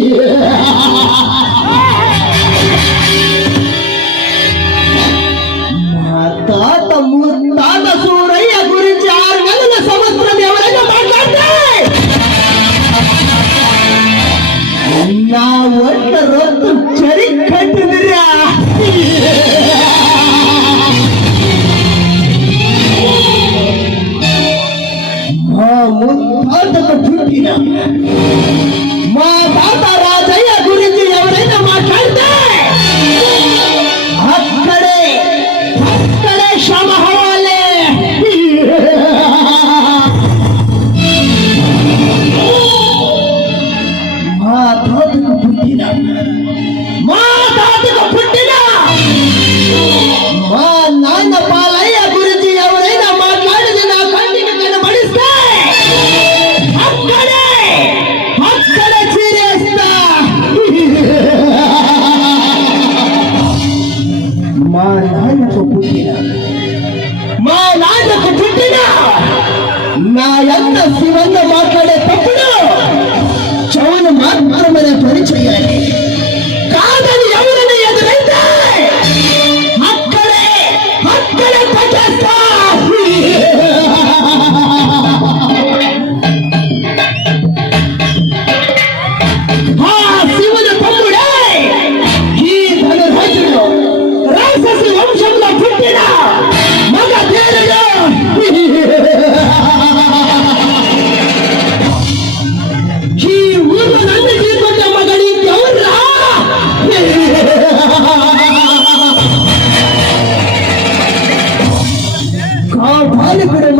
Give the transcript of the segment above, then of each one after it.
Yeah! మనము బాధకు పుట్టిన మా తాత రాజయ్య గురించి ఎవరైనా మాట్లాడితే 测体温的吗 pero no.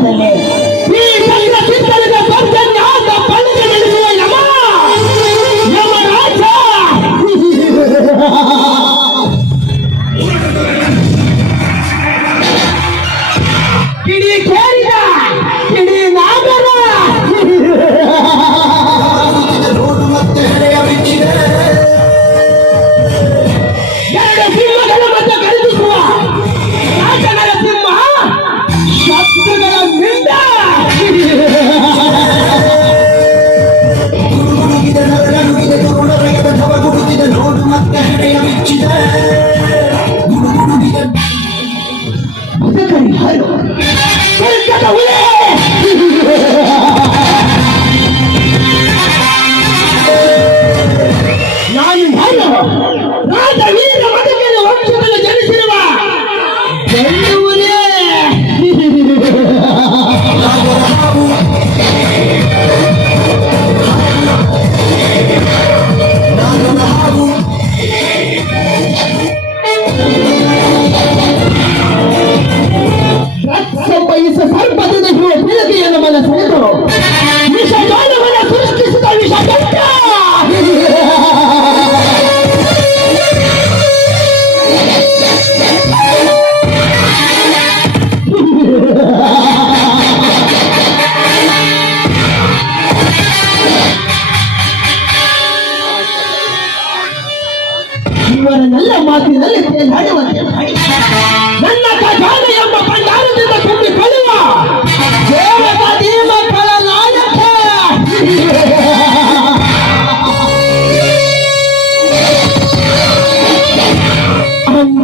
对。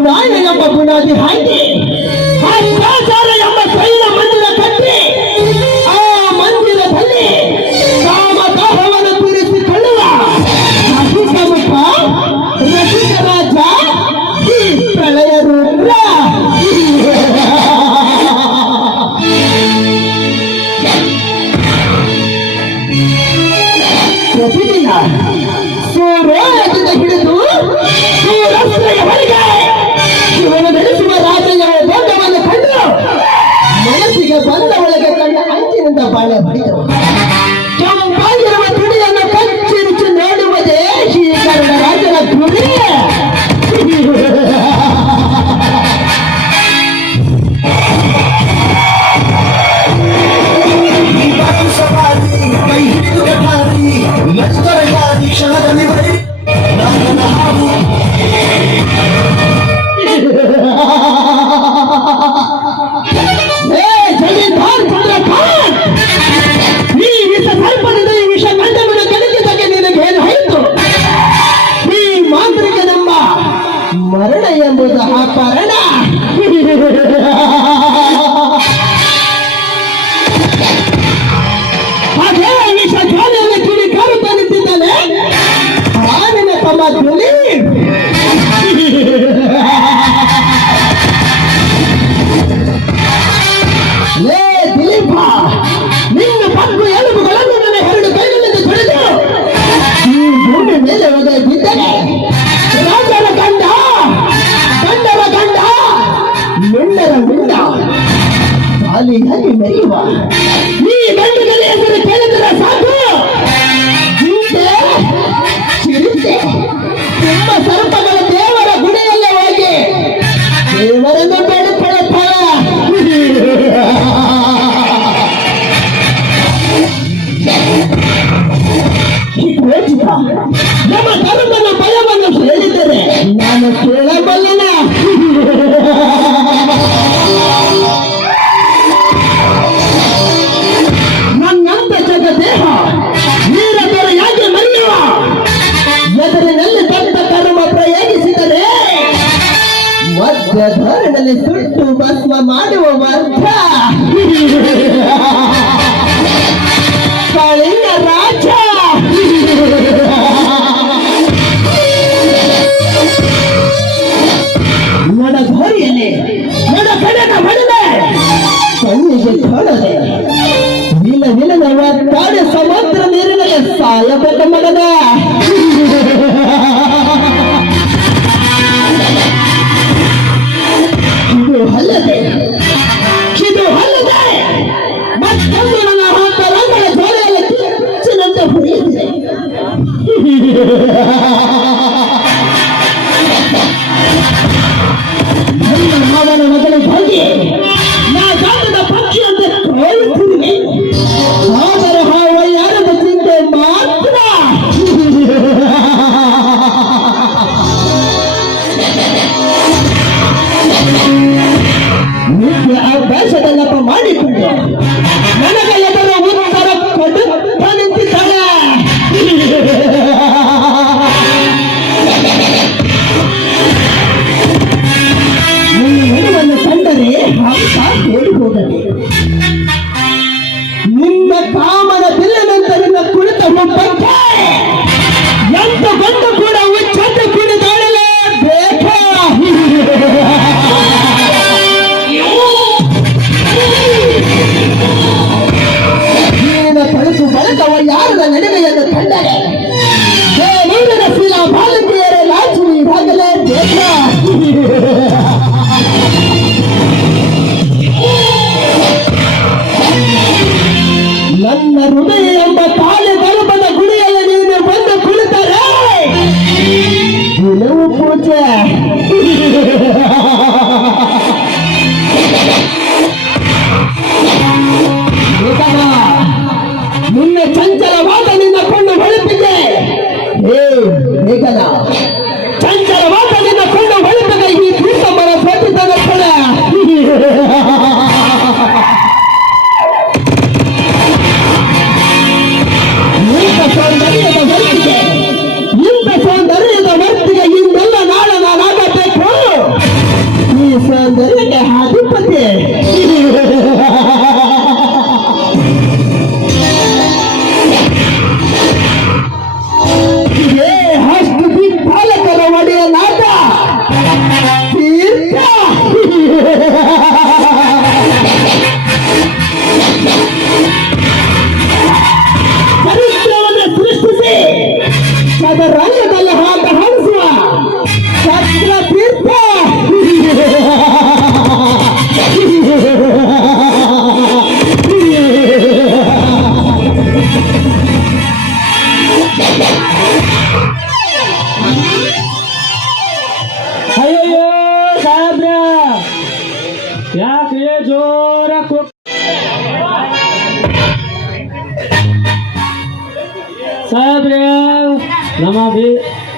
ನ್ಯಾಯ ಎಂಬ ಬುನಾದಿ ಹಾಕಿ ಭ್ರಷ್ಟಾಚಾರ ಎಂಬ ಶೈಲ ಮಂದಿರ ಕಟ್ಟಿ, ಆ ಮಂದಿರದಲ್ಲಿ ಕಾಮ ದಾಹವನ್ನು ತೀರಿಸಿಕೊಳ್ಳುವ ಪ್ರಮುಖ ರಸಿಕ ರಾಜ ಈ ಪ್ರಳಯ ರುದ್ರ. ಪ್ರತಿದಿನ ಸೂರ್ಯ ಹಿಡಿದು ಸೂರ್ಯ ಹೊರಗೆ ಮನಸ್ಸಿಗೆ ಬಂದ ಒಳಗೆ ಕಂಡ ಅಂಚಿನಿಂದ ಬಾಳ ಬಡಿದವ ತಾವು ಬಾಗಿರುವ ತುಡಿಯನ್ನು ಕಚ್ಚಿರಿಸಿ ನೋಡುವುದೇ ಶ್ರೀಕರಣ ರಾಜನ ತುಡಿ ವಿಷ ಜ್ವಾಲೆಯಲ್ಲಿ ಕಿಡಿ ಕಾರುತ್ತಾ ನಿಂತಿದ್ದಾನೆ ಹಾಲಿನ ತಮ್ಮ ಧ್ವನಿ ದಿಲೀಪ ನಿನ್ನ ಪಕ್ಕು ಎಲುಬುಗಳನ್ನು ನನ್ನ ಎರಡು ಕೈಗಳಿಂದ ತಿಳಿದು ಈ ಭೂಮಿ ಮೇಲೆ ಒದಗಿದ್ದೇನೆ ರಾಜರ ಗಂಡ ಗಂಡರ ಗಂಡ ಮಿಂಡರ ಮಿಂಡ ಸಾಲಿಯಾಗಿ ಮೆರೆಯುವ lepas kemana?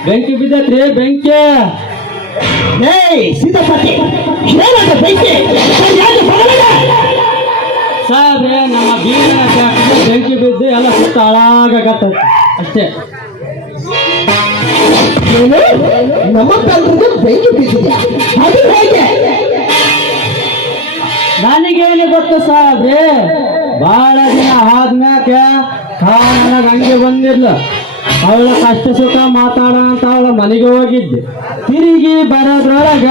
ಬೆಂಕಿ ಬಿದ್ದತ್ರಿ ಬೆಂಕಿ. ಏಯ್ ಸೀತಾಪತಿ ಏನಂತ ಬೆಂಕಿ. ಸಾಹೇಬ್ರ ನಮ್ಮ ಬೀದಿನ ಬೆಂಕಿ ಬಿದ್ದು ಎಲ್ಲ ಸುತ್ತ ಹಾಳಾಗತ್ತ ಅಷ್ಟೇ. ನಮ್ಮ ತಂಡದ ಬೆಂಕಿ ಬಿದ್ದಿದೆ ಅದು ಹೇಗೆ? ನನಗೇನು ಗೊತ್ತು ಸಾಹೇಬ್ರೆ? ಬಹಳ ದಿನ ಆದ್ಮ್ಯಾಕ ಕಾರಣ ಹಂಗೆ ಬಂದಿರ್ಲ ಅವಳ ಕಷ್ಟ ಸುಖ ಮಾತಾಡೋ ಅಂತ ಅವಳ ಮನೆಗೆ ಹೋಗಿದ್ದೆ. ತಿರುಗಿ ಬರೋದ್ರೊಳಗ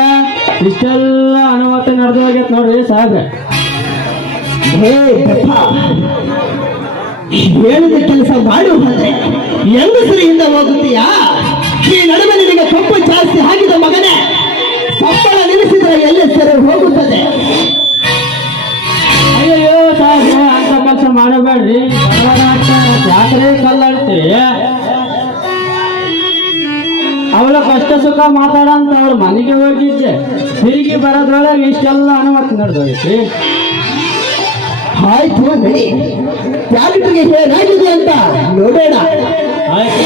ಇಷ್ಟೆಲ್ಲ ಅನುಮತಿ ನಡೆದು ಹೋಗೈತೆ ನೋಡ್ರಿ ಸಾಗ ಹೇಳಿದ ಕೆಲಸ ಮಾಡು ಎಂದು ಸರಿಯಿಂದ ಹೋಗುತ್ತೀಯಾ? ಈ ನಡುವೆ ನಿನಗೆ ಕಪ್ಪು ಜಾಸ್ತಿ ಹಾಕಿದ ಮಗನೇ. ಸಂಬಳ ನಿಲ್ಲಿಸಿದ್ರೆ ಎಲ್ಲ ಸರಿ ಹೋಗುತ್ತದೆ? ಅಯ್ಯೋ ಸಾಹೇಬ್ರೆ ಅಂತ ಕೆಲಸ ಮಾಡಬೇಡ್ರಿ. ಜಾತ್ರೆ ಕಲ್ಲಾಡ್ತೀರಿ ಅವಳ ಕಷ್ಟ ಸುಖ ಮಾತಾಡಂತ ಅವ್ರ ಮನೆಗೆ ಹೋಗಿದ್ದೆ. ತಿರುಗಿ ಬರೋದ್ರೊಳಗೆ ಇಷ್ಟೆಲ್ಲ ಅನುಮತಿ ನಡೆದೋಯ್ತು. ಆಯ್ತು ನಡಿ ಕ್ಯಾರೆಕ್ಟರ್ಗೆ ಹೇಗಾಗಿದೆ ಅಂತ? ನೋಡೋಣ ಆಯ್ತು